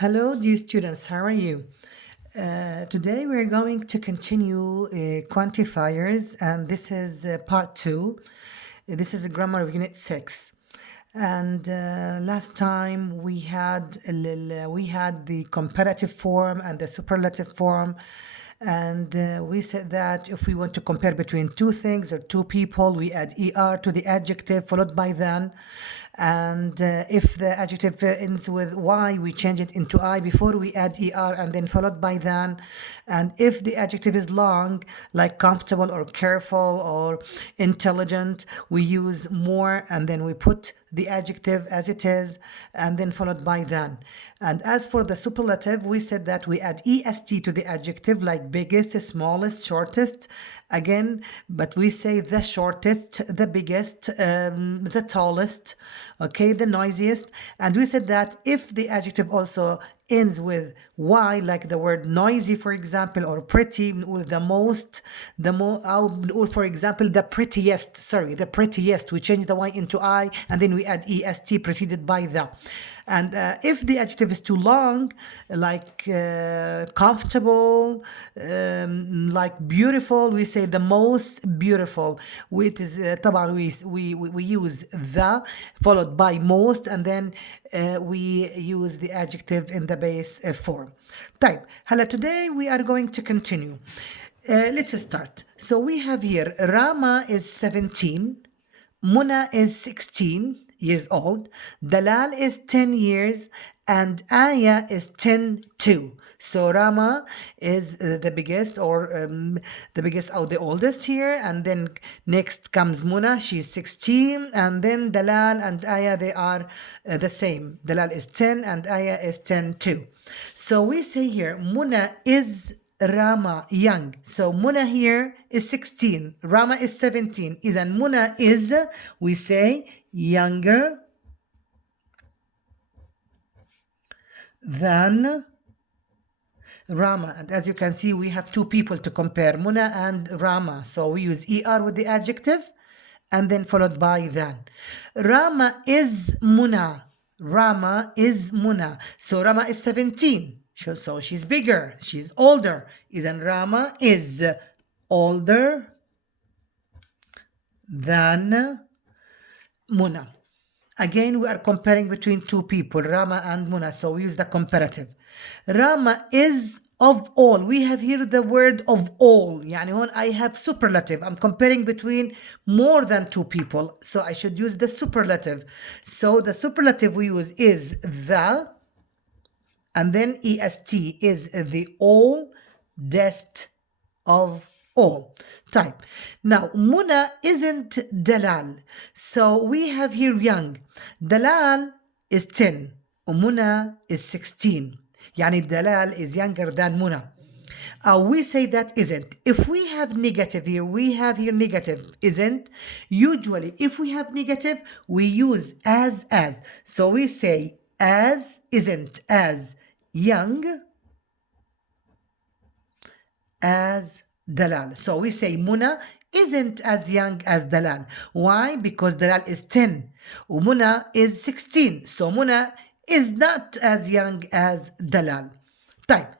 Hello, dear students, how are you? Today we're going to continue quantifiers, and this is part two. This is a grammar of Unit 6. And last time we had the comparative form and the superlative form, and we said that if we want to compare between two things or two people, we add er to the adjective followed by than. And if the adjective ends with y, we change it into I before we add er and then followed by than. And if the adjective is long, like comfortable or careful or intelligent, we use more and then we put the adjective as it is and then followed by than. And as for the superlative, we said that we add est to the adjective, like biggest, smallest, shortest, again, but we say the shortest, the biggest, the tallest, okay, the noisiest. And we said that if the adjective also ends with y, like the word noisy, for example, or pretty, the most, or for example, the prettiest, we change the y into I, and then we add est preceded by the. And if the adjective is too long, like comfortable, like beautiful, we say the most beautiful. It is طبعا we use the followed by most, and then we use the adjective in the base form. طيب, هلا today we are going to continue. Let's start. So we have here Rama is 17, Muna is 16 years old, Dalal is 10 years, and Aya is 10 too. So Rama is the biggest or the oldest here, and then next comes Muna, she's 16, and then Dalal and Aya, they are the same. Dalal is 10 and Aya is 10 too. So we say here Muna is Rama young. So Muna here is 16, Rama is 17. Then Muna is, we say, younger than Rama. And as you can see, we have two people to compare, Muna and Rama. So we use er with the adjective and then followed by than. Rama is Muna. Rama is Muna. So Rama is 17. So she's bigger, she's older. Then Rama is older than Muna. Again, we are comparing between two people, Rama and Muna, so we use the comparative. Rama is of all. We have here the word of all. يعني هون I have superlative. I'm comparing between more than two people, so I should use the superlative. So the superlative we use is the, and then est is the oldest of all. Type. Now, Muna isn't Dalal. So we have here young. Dalal is 10. Muna is 16. Yani Dalal is younger than Muna. We say that isn't. If we have negative here, we have here negative, isn't. Usually, if we have negative, we use as. So we say as isn't as young as Dalal. So we say Muna isn't as young as Dalal. Why? Because Dalal is 10. Muna is 16. So Muna is not as young as Dalal. Type.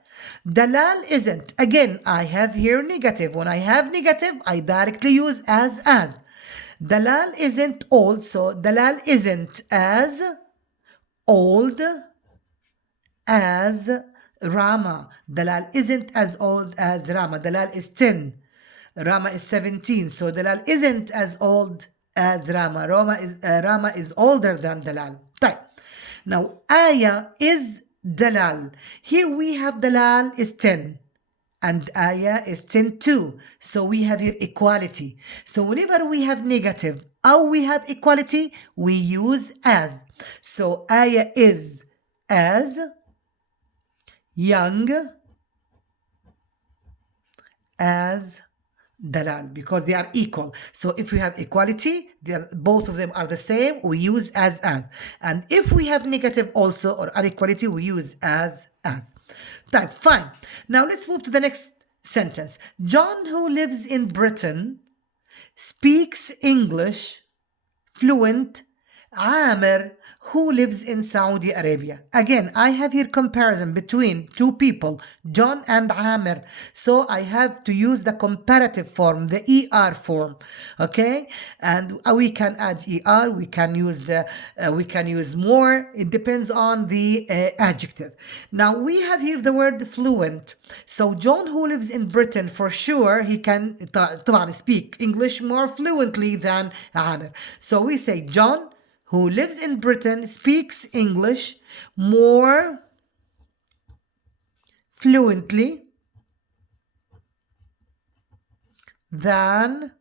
Dalal isn't. Again, I have here negative. When I have negative, I directly use as. Dalal isn't old. So Dalal isn't as old as Rama. Dalal isn't as old as Rama. Dalal is 10. Rama is 17. So Dalal isn't as old as Rama. Rama is older than Dalal. طيب. Now, Aya is Dalal. Here we have Dalal is 10. And Aya is 10 too. So we have here equality. So whenever we have negative or we have equality, we use as. So Aya is as young as Dalal, because they are equal. So if we have equality, both of them are the same, we use as. And if we have negative also or inequality, we use as. Type. Fine. Now let's move to the next sentence. John, who lives in Britain, speaks English fluent Amr, who lives in Saudi Arabia. Again, I have here comparison between two people, John and Amr. So I have to use the comparative form, the ER form. Okay, and we can add ER. We can use more. It depends on the adjective. Now we have here the word fluent. So John, who lives in Britain, for sure he can طبعا speak English more fluently than Amr. So we say John, who lives in Britain, speaks English more fluently than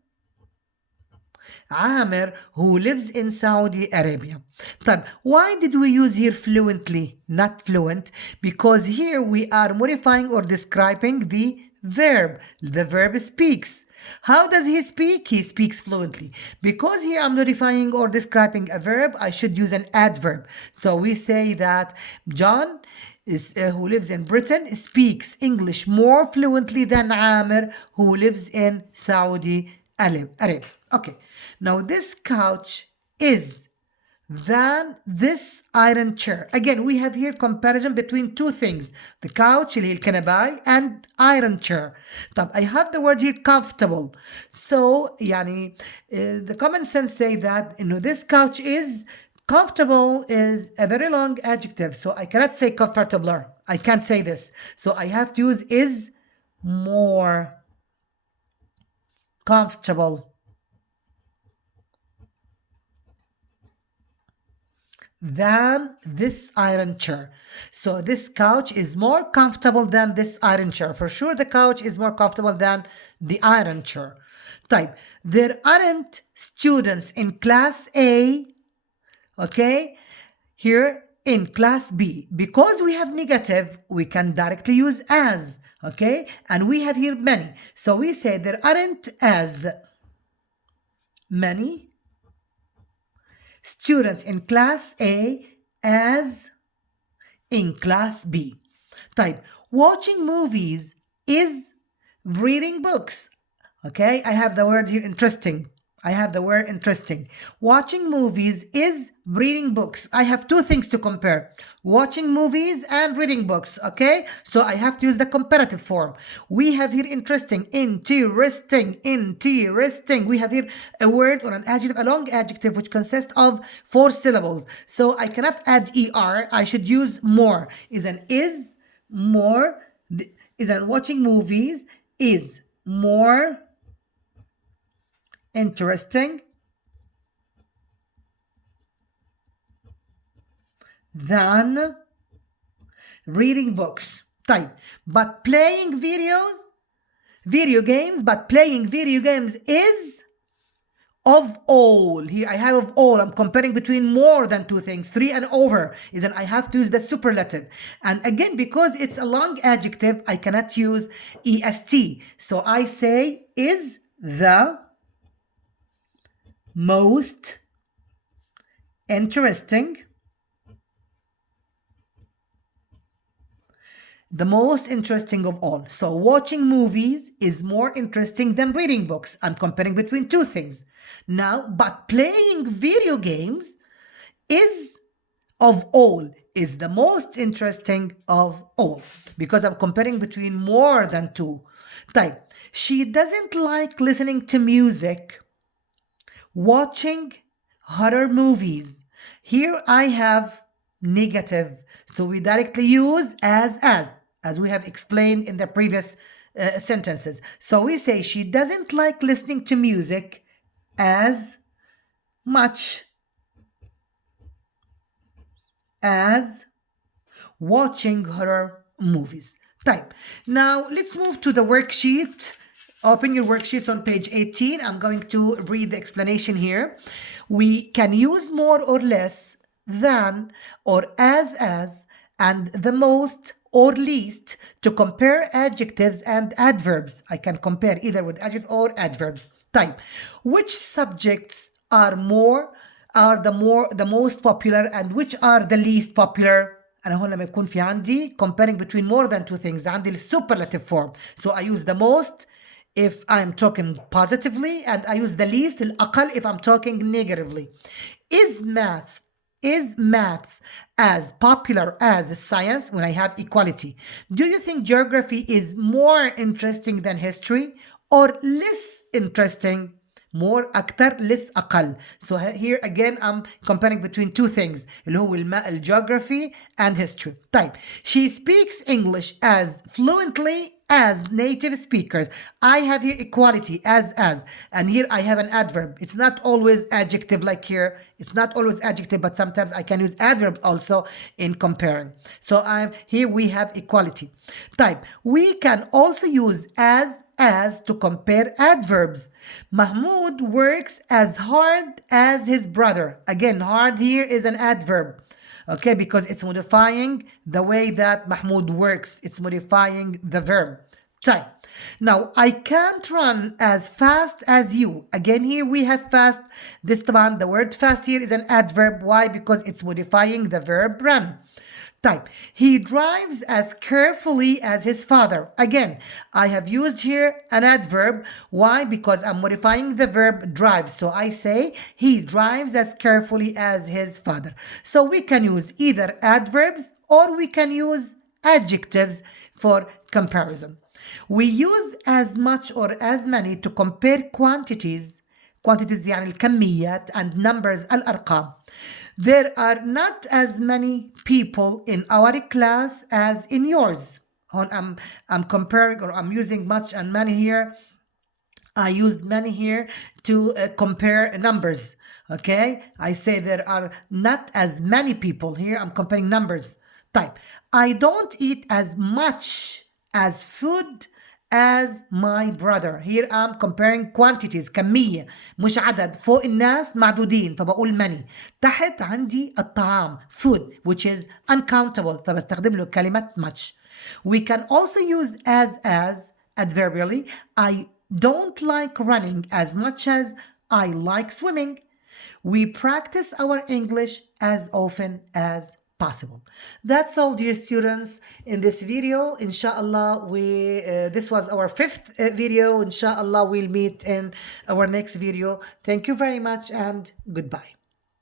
Amr, who lives in Saudi Arabia. طيب, why did we use here fluently, not fluent? Because here we are modifying or describing the verb. The verb speaks. How does he speak? He speaks fluently. Because here I'm modifying or describing a verb, I should use an adverb. So we say that John who lives in Britain speaks English more fluently than Amr, who lives in Saudi Arabia. Okay, now this couch is than this iron chair. Again, we have here comparison between two things, the couch اللي هي الكنباي and iron chair. طب I have the word here comfortable. So يعني the common sense say that this couch is comfortable is a very long adjective, so I cannot say comfortabler. I can't say this. So I have to use is more comfortable than this iron chair. So this couch is more comfortable than this iron chair. For sure the couch is more comfortable than the iron chair. طيب, there aren't students in class A, okay, here in class B. Because we have negative, we can directly use as, okay, and we have here many. So we say there aren't as many students in class A as in class B. طيب, watching movies is reading books. Okay, I have the word here interesting. I have the word interesting. Watching movies is reading books. I have two things to compare. Watching movies and reading books. Okay, so I have to use the comparative form. We have here interesting, interesting, interesting. We have here a word or an adjective, a long adjective which consists of 4 syllables. So I cannot add er. I should use more. Is more. Is an watching movies is more interesting than reading books. طيب, but playing video games is of all. Here I have of all. I'm comparing between more than two things, 3 and over. Then I have to use the superlative. And again, because it's a long adjective, I cannot use est. So I say is the most interesting, of all. So watching movies is more interesting than reading books. I'm comparing between two things. Now, but playing video games is of all, is the most interesting of all, because I'm comparing between more than two. طيب, she doesn't like listening to music, watching horror movies. Here I have negative, so we directly use as we have explained in the previous sentences. So we say she doesn't like listening to music as much as watching horror movies. Type. Now let's move to the worksheet. Open your worksheets on page 18. I'm going to read the explanation here. We can use more or less than or as and the most or least to compare adjectives and adverbs. I can compare either with adjectives or adverbs. Type. Which subjects are the most popular and which are the least popular? أنا هون لما يكون في عندي comparing between more than two things عندي superlative form. So I use the most if I'm talking positively and I use the least الأقل if I'm talking negatively. Is maths is maths as popular as science when I have equality? Do you think geography is more interesting than history or less interesting? More أكتر less أقل. So here again I'm comparing between two things اللي هو geography and history. طيب, she speaks English as fluently as native speakers. I have here equality as, and here I have an adverb. It's not always adjective like here. It's not always adjective, but sometimes I can use adverb also in comparing. So here we have equality. Type. We can also use as to compare adverbs. Mahmoud works as hard as his brother. Again, hard here is an adverb. Okay, because it's modifying the way that Mahmoud works. It's modifying the verb. Type. Now, I can't run as fast as you. Again, here we have fast. This time, the word fast here is an adverb. Why? Because it's modifying the verb run. Type. He drives as carefully as his father. Again, I have used here an adverb. Why? Because I'm modifying the verb drive. So I say he drives as carefully as his father. So we can use either adverbs or we can use adjectives for comparison. We use as much or as many to compare quantities يعني الكميات and numbers الأرقام. There are not as many people in our class as in yours. I'm comparing, or I'm using much and many here. I used many here to compare numbers. Okay, I say there are not as many people here. I'm comparing numbers. Type. I don't eat as much as food as my brother. Here I'm comparing quantities كمية مش عدد. فوق الناس معدودين فبقول many. تحت عندي الطعام food which is uncountable فبستخدم له كلمة much. We can also use as adverbially. I don't like running as much as I like swimming. We practice our English as often as possible. That's all, dear students, in this video. Inshallah, this was our fifth video. Inshallah, we'll meet in our next video. Thank you very much and goodbye.